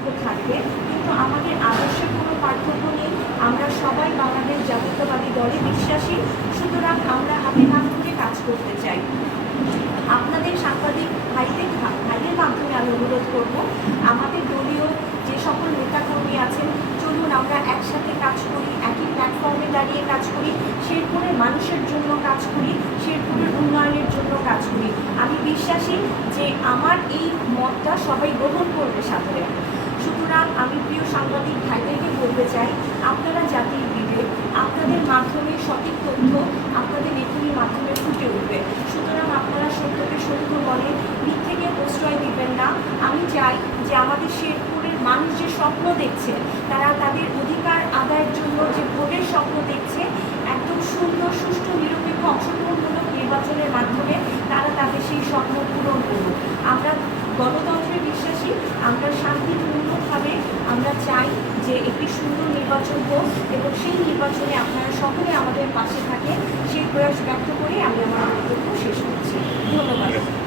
পার্থক্য থাকবে, কিন্তু আমাদের আদর্শে কোনো পার্থক্য নেই। আমরা সবাই বাংলাদেশ জাতীয়তাবাদী দলে বিশ্বাসী, সুতরাং আমরা হাতে হাত ধরে কাজ করতে চাই। আপনাদের সাংবাদিক ভাইদের মাধ্যমে আমি অনুরোধ করব, আমাদের দলীয় যে সকল নেতাকর্মী আছেন, চলুন আমরা একসাথে কাজ করি, একই প্ল্যাটফর্মে দাঁড়িয়ে কাজ করি, শেরপুরের মানুষের জন্য কাজ করি, শেরপুরের উন্নয়নের জন্য কাজ করি। আমি বিশ্বাসী যে আমার এই মতটা সবাই গ্রহণ করবে সাথে। সুতরাং আমি প্রিয় সাংবাদিক ভাইদেরকে বলতে চাই, আপনারা জাতির বিবেক, আপনাদের মাধ্যমে সঠিক তথ্য আপনাদের লেখনীর মাধ্যমে ফুটে উঠবে। সুতরাং আপনারা সত্যকে সত্য বলে মিথ্যেকে প্রশ্রয় দিবেন না। আমি চাই যে আমাদের শেরপুরের মানুষ যে স্বপ্ন দেখছে, তারা তাদের অধিকার আদায়ের জন্য যে ভোটের স্বপ্ন দেখছে, একদম সুন্দর, সুষ্ঠু, নিরপেক্ষ, অংশগ্রহণমূলক নির্বাচনের মাধ্যমে তারা তাদের সেই স্বপ্ন পূরণ করুক। আমরা গণতন্ত্রে বিশ্বাসী, আমরা শান্তিপূর্ণভাবে আমরা চাই যে একটি সুন্দর নির্বাচন হোক এবং সেই নির্বাচনে আপনারা সকলে আমাদের পাশে থাকেন। সেই প্রয়াস ব্যক্ত করে আমি আমার বক্তব্য শেষ করছি। ধন্যবাদ।